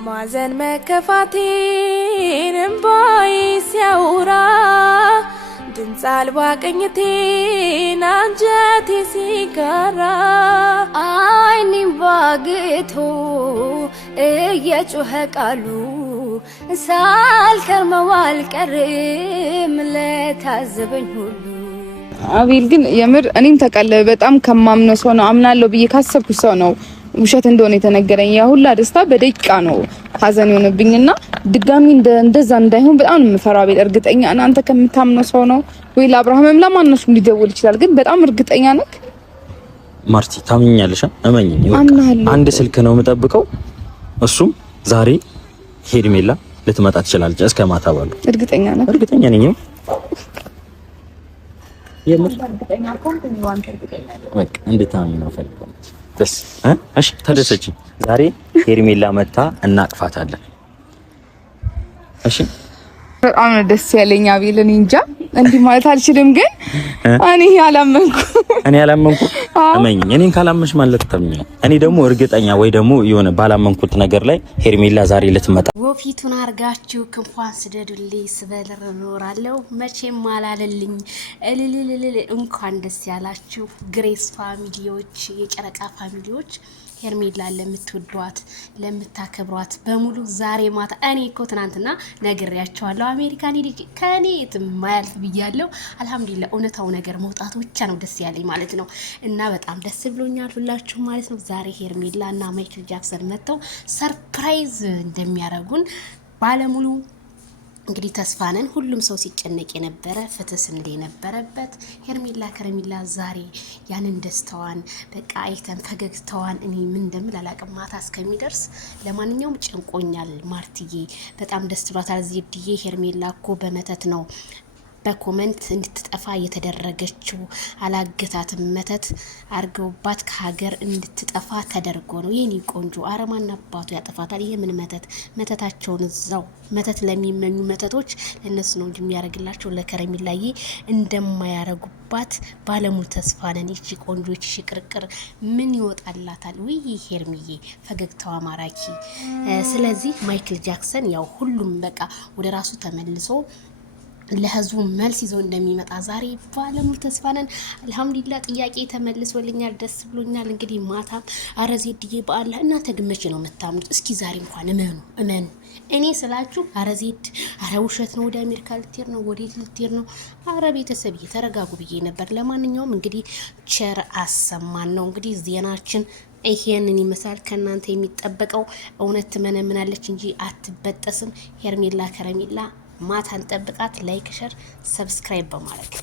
ማዘን መከፋቴን እምባዬ ሲያወራ ድምፅ አልባ ቅኝቴን አንጀቴ ሲጋራ አይኔን ባግቶ እየጮኸ ቃሉ ሳልከርመው አልቀርም ለታዘበኝ ሁሉ። አቤል ግን የምር እኔም ተቀለበ በጣም ከማምነው ሰው ነው አምናለሁ ብዬ ካሰብኩ ሰው ነው ውሸት እንደሆነ የተነገረኝ። ያ ሁላ ደስታ በደቂቃ ነው ሀዘን የሆነብኝና ድጋሚ እንደዛ እንዳይሆን በጣም ነው የምፈራው። አቤል እርግጠኛ አንተ ከምታምነው ሰው ነው ወይ ለአብርሃምም ለማንነሱም ሊደውል ይችላል፣ ግን በጣም እርግጠኛ ነህ? ማርቲ ታምኛለሽ? እመኚኝ። አንድ ስልክ ነው የምጠብቀው፣ እሱም ዛሬ ሄርሜላ ልትመጣ ትችላለች እስከ ማታ ባለው። እርግጠኛ ነህ? እርግጠኛ ነኝ። የምር እርግጠኛ ኮንቲኒ ዋን እርግጠኛ ነኝ። በቃ እንድታምኚ ነው ፈልገው። እሺ ተደሰቺ። ዛሬ ሄርሜላ መታ እናቅፋታለን። እሺ በጣም ደስ ያለኝ አቤል። እኔ እንጃ እንዲህ ማለት አልችልም፣ ግን እኔ አላመንኩ። እመኚኝ፣ እኔን ካላመንሽ ማለት ተምኝ። እኔ ደግሞ እርግጠኛ ወይ ደግሞ የሆነ ባላመንኩት ነገር ላይ ሄርሜላ ዛሬ ልትመጣ ወፊቱን አርጋችሁ ክንፏን ስደዱልኝ ስበልር እኖራለሁ መቼም አላለልኝ እልልልል። እንኳን ደስ ያላችሁ ግሬስ ፋሚሊዎች፣ የጨረቃ ፋሚሊዎች፣ ሄርሜላ ለምትወዷት ለምታከብሯት በሙሉ ዛሬ ማታ እኔ እኮ ትናንትና ነግሬያቸዋለሁ አሜሪካን ሄጄ ከኔ የማያልፍ ብያለሁ። አልሐምዱሊላህ እውነታው ነገር መውጣቱ ብቻ ነው ደስ ያለኝ ማለት ነው። እና በጣም ደስ ብሎኛል ሁላችሁ ማለት ነው። ዛሬ ሄርሜላ እና ማይክል ጃክሰን መጥተው ሰርፕራይዝ እንደሚያደርጉን ባለሙሉ እንግዲህ ተስፋ ነን። ሁሉም ሰው ሲጨነቅ የነበረ ፍትህ ስንል የነበረበት ሄርሜላ ከረሜላ ዛሬ ያንን ደስታዋን በቃ አይተን ፈገግታዋን እኔ ምን እንደምል አላቅም ማታ እስከሚደርስ። ለማንኛውም ጨንቆኛል ማርትዬ በጣም ደስ ብሏታል። ዜድዬ ሄርሜላ እኮ በመተት ነው በኮመንት እንድትጠፋ የተደረገችው፣ አላገታትም መተት አርገውባት ከሀገር እንድትጠፋ ተደርጎ ነው። የኔ ቆንጆ አረማና አባቱ ያጠፋታል። ይሄ ምን መተታቸውን እዛው መተት ለሚመኙ መተቶች ለነሱ ነው እንጂ የሚያረግላቸው ለከረሜላዬ እንደማያረጉባት ባለሙሉ ተስፋ ነን። እቺ ቆንጆ እቺ ሽቅርቅር ምን ይወጣላታል? ወይ ሄርሚዬ ፈገግታዋ ማራኪ። ስለዚህ ማይክል ጃክሰን ያው ሁሉም በቃ ወደ ራሱ ተመልሶ ለህዝቡ መልስ ይዞ እንደሚመጣ ዛሬ ባለሙሉ ተስፋ ነን። አልহামዱሊላህ ጥያቄ ተመልሶልኛል፣ ደስ ብሎኛል። እንግዲህ ማታ አረዜድዬ በአላህ እናንተ ግመቼ ነው የምታምኑት? እስኪ ዛሬ እንኳን እመኑ። እኔ ስላችሁ አረዜድ አረ ውሸት ነው፣ ወደ አሜሪካ ልትሄድ ነው፣ ወዴት ልትሄድ ነው? አረ ቤተሰብ ተረጋጉ ብዬ ነበር። ለማንኛውም እንግዲህ ቸር አሰማን ነው እንግዲህ ዜናችን ይሄንን ይመስላል። ከናንተ የሚጠበቀው እውነት ትመነምናለች እንጂ አትበጠስም። ሄርሜላ ከረሜላ ማታን ጠብቃት። ላይክ ሸር ሰብስክራይብ በማድረግ